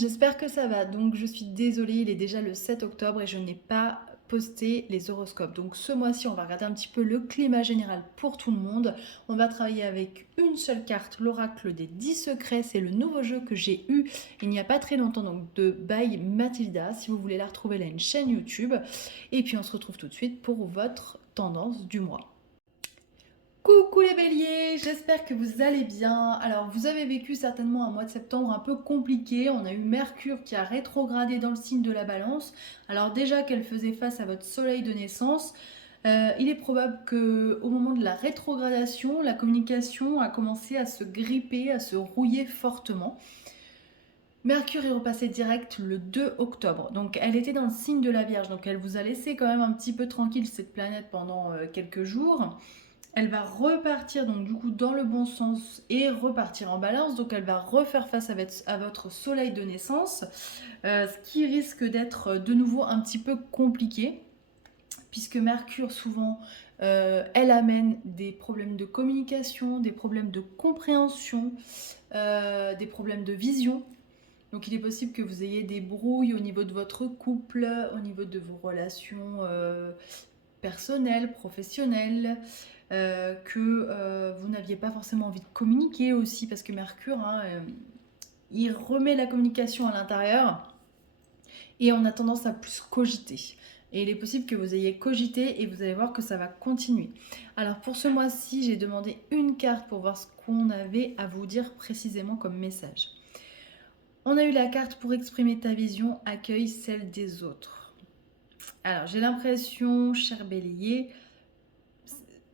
j'espère que ça va. Donc je suis désolée, il est déjà le 7 octobre et je n'ai pas posté les horoscopes. Donc ce mois-ci, on va regarder un petit peu le climat général pour tout le monde. On va travailler avec une seule carte, l'oracle des 10 secrets. C'est le nouveau jeu que j'ai eu il n'y a pas très longtemps, donc de By Mathilda. Si vous voulez la retrouver, elle a une chaîne YouTube. Et puis on se retrouve tout de suite pour votre tendance du mois. Coucou les béliers, j'espère que vous allez bien. Alors vous avez vécu certainement un mois de septembre un peu compliqué. On a eu Mercure qui a rétrogradé dans le signe de la balance. Alors déjà qu'elle faisait face à votre soleil de naissance, il est probable qu'au moment de la rétrogradation, la communication a commencé à se gripper, à se rouiller fortement. Mercure est repassée direct le 2 octobre, donc elle était dans le signe de la Vierge, donc elle vous a laissé quand même un petit peu tranquille cette planète pendant quelques jours. Elle va repartir donc du coup dans le bon sens et repartir en balance, donc elle va refaire face à votre soleil de naissance, ce qui risque d'être de nouveau un petit peu compliqué, puisque Mercure souvent elle amène des problèmes de communication, des problèmes de compréhension, des problèmes de vision. Donc il est possible que vous ayez des brouilles au niveau de votre couple, au niveau de vos relations personnelles, professionnelles, que vous n'aviez pas forcément envie de communiquer aussi, parce que Mercure, il remet la communication à l'intérieur et on a tendance à plus cogiter. Et il est possible que vous ayez cogité et vous allez voir que ça va continuer. Alors pour ce mois-ci, j'ai demandé une carte pour voir ce qu'on avait à vous dire précisément comme message. On a eu la carte pour exprimer ta vision, accueille celle des autres. Alors j'ai l'impression, cher bélier,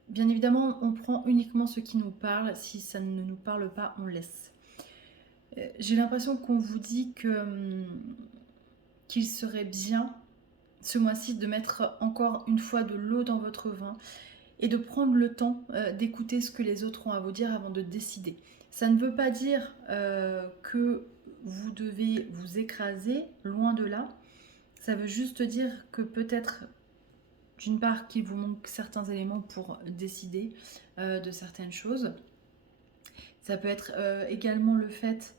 bien évidemment on prend uniquement ce qui nous parle, si ça ne nous parle pas on laisse. J'ai l'impression qu'on vous dit qu'il serait bien ce mois-ci de mettre encore une fois de l'eau dans votre vin et de prendre le temps d'écouter ce que les autres ont à vous dire avant de décider. Ça ne veut pas dire que vous devez vous écraser, loin de là. Ça veut juste dire que peut-être, d'une part, qu'il vous manque certains éléments pour décider de certaines choses. Ça peut être également le fait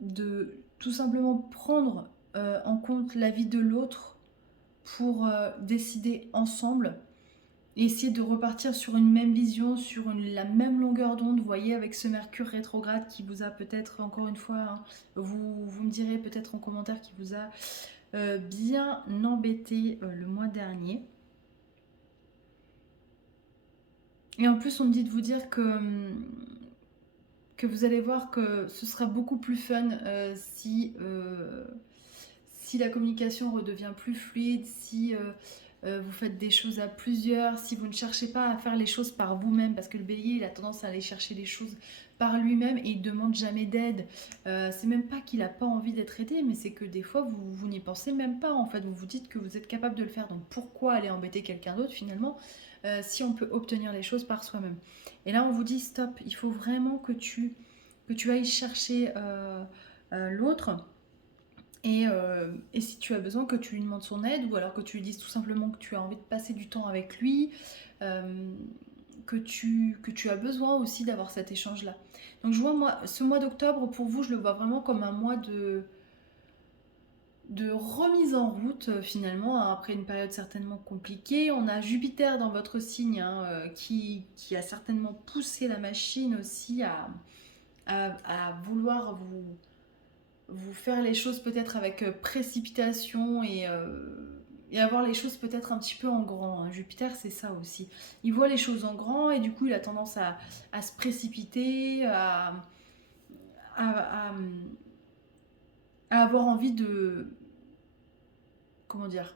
de tout simplement prendre en compte l'avis de l'autre pour décider ensemble et essayer de repartir sur une même vision, sur la même longueur d'onde. Vous voyez, avec ce Mercure rétrograde qui vous a peut-être, encore une fois, vous me direz peut-être en commentaire, qui vous a bien embêté le mois dernier. Et en plus, on me dit de vous dire que vous allez voir que ce sera beaucoup plus fun si la communication redevient plus fluide, si vous faites des choses à plusieurs, si vous ne cherchez pas à faire les choses par vous-même, parce que le bélier il a tendance à aller chercher les choses par lui-même et il ne demande jamais d'aide. C'est même pas qu'il n'a pas envie d'être aidé, mais c'est que des fois vous n'y pensez même pas en fait, vous vous dites que vous êtes capable de le faire, donc pourquoi aller embêter quelqu'un d'autre finalement si on peut obtenir les choses par soi-même. Et là on vous dit stop, il faut vraiment que tu ailles chercher l'autre. Et si tu as besoin que tu lui demandes son aide, ou alors que tu lui dises tout simplement que tu as envie de passer du temps avec lui, que tu as besoin aussi d'avoir cet échange-là. Donc je vois, moi, ce mois d'octobre, pour vous, je le vois vraiment comme un mois de remise en route finalement, hein, après une période certainement compliquée. On a Jupiter dans votre signe qui a certainement poussé la machine aussi à vouloir vous faire les choses peut-être avec précipitation et avoir les choses peut-être un petit peu en grand, hein. Jupiter, c'est ça aussi. Il voit les choses en grand et du coup, il a tendance à se précipiter, à, à avoir envie de... Comment dire?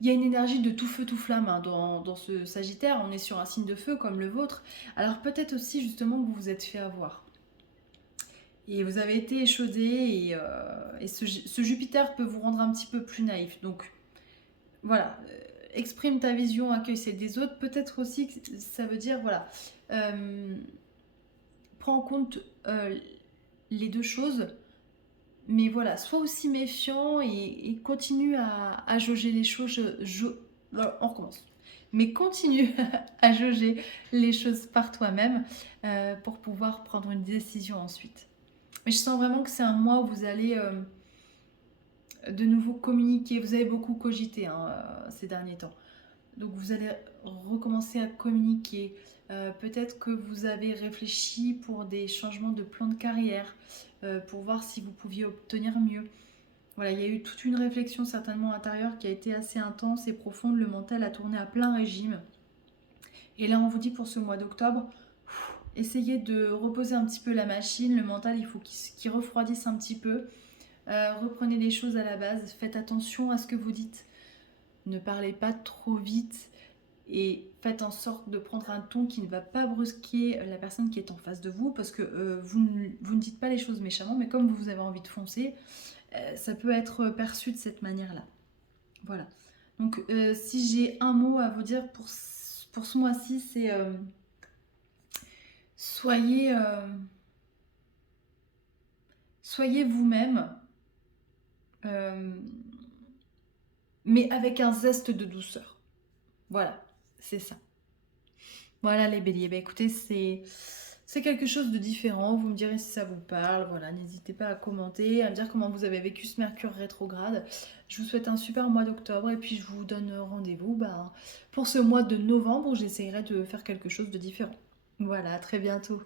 Il y a une énergie de tout feu, tout flamme hein, dans ce Sagittaire. On est sur un signe de feu comme le vôtre. Alors peut-être aussi justement que vous vous êtes fait avoir. Et vous avez été échaudé et ce Jupiter peut vous rendre un petit peu plus naïf. Donc voilà, exprime ta vision, accueille celle des autres. Peut-être aussi que ça veut dire, voilà, prends en compte les deux choses. Mais voilà, sois aussi méfiant et continue à jauger les choses. Alors, on recommence. Mais continue à jauger les choses par toi-même pour pouvoir prendre une décision ensuite. Mais je sens vraiment que c'est un mois où vous allez de nouveau communiquer. Vous avez beaucoup cogité hein, ces derniers temps. Donc vous allez recommencer à communiquer. Peut-être que vous avez réfléchi pour des changements de plan de carrière, pour voir si vous pouviez obtenir mieux. Voilà, il y a eu toute une réflexion certainement intérieure qui a été assez intense et profonde. Le mental a tourné à plein régime. Et là, on vous dit pour ce mois d'octobre, essayez de reposer un petit peu la machine. Le mental, il faut qu'il refroidisse un petit peu. Reprenez les choses à la base. Faites attention à ce que vous dites. Ne parlez pas trop vite et faites en sorte de prendre un ton qui ne va pas brusquer la personne qui est en face de vous parce que vous ne dites pas les choses méchamment, mais comme vous avez envie de foncer, ça peut être perçu de cette manière-là. Voilà. Donc, si j'ai un mot à vous dire pour ce mois-ci, c'est soyez, soyez vous-même, euh, mais avec un zeste de douceur. Voilà, c'est ça. Voilà les béliers. Bah, écoutez, c'est quelque chose de différent. Vous me direz si ça vous parle. Voilà, n'hésitez pas à commenter, à me dire comment vous avez vécu ce Mercure rétrograde. Je vous souhaite un super mois d'octobre et puis je vous donne rendez-vous pour ce mois de novembre où j'essayerai de faire quelque chose de différent. Voilà, à très bientôt.